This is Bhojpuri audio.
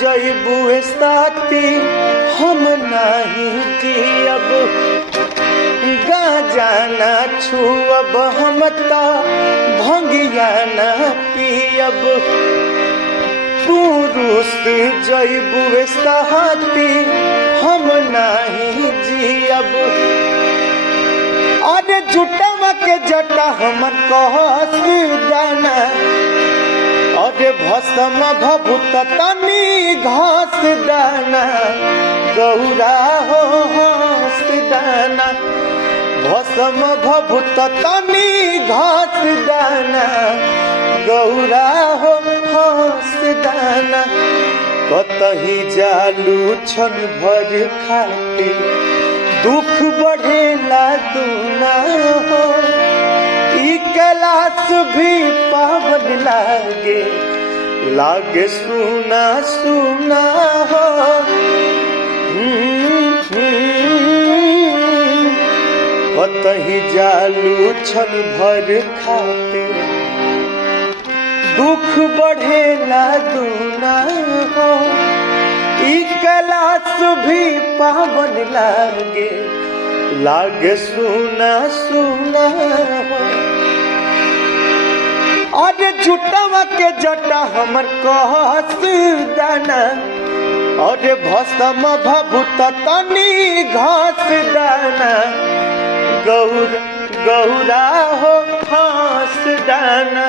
जइबू साथी हम नहीं जियब गांजा ना छुअब हम ता भंगिया ना पियब पुरुष जइबू साथी हम नहीं जियब अरे जुटवा के जटा हमर कहस दाना अरे भस्म भभूत तनी घास दाना गौरा हो हंस दाना भस्म भभूत तनी घास दाना गौरा हो हंस दाना कतही जालू छन भर खाते दुख बढ़ेला दूना हो ई कैलाश भी पावन लागे लागे सुना सुना हो कतही जालू छन भर खाते दुख बढ़ेला दूना हो ई कैलाश भी पावन लागे लागे सुना सुना हो अरे जुटवा के जटा हमर कहस दाना अरे भस्म भभूत तनी घास दाना गौरा हो हंस दाना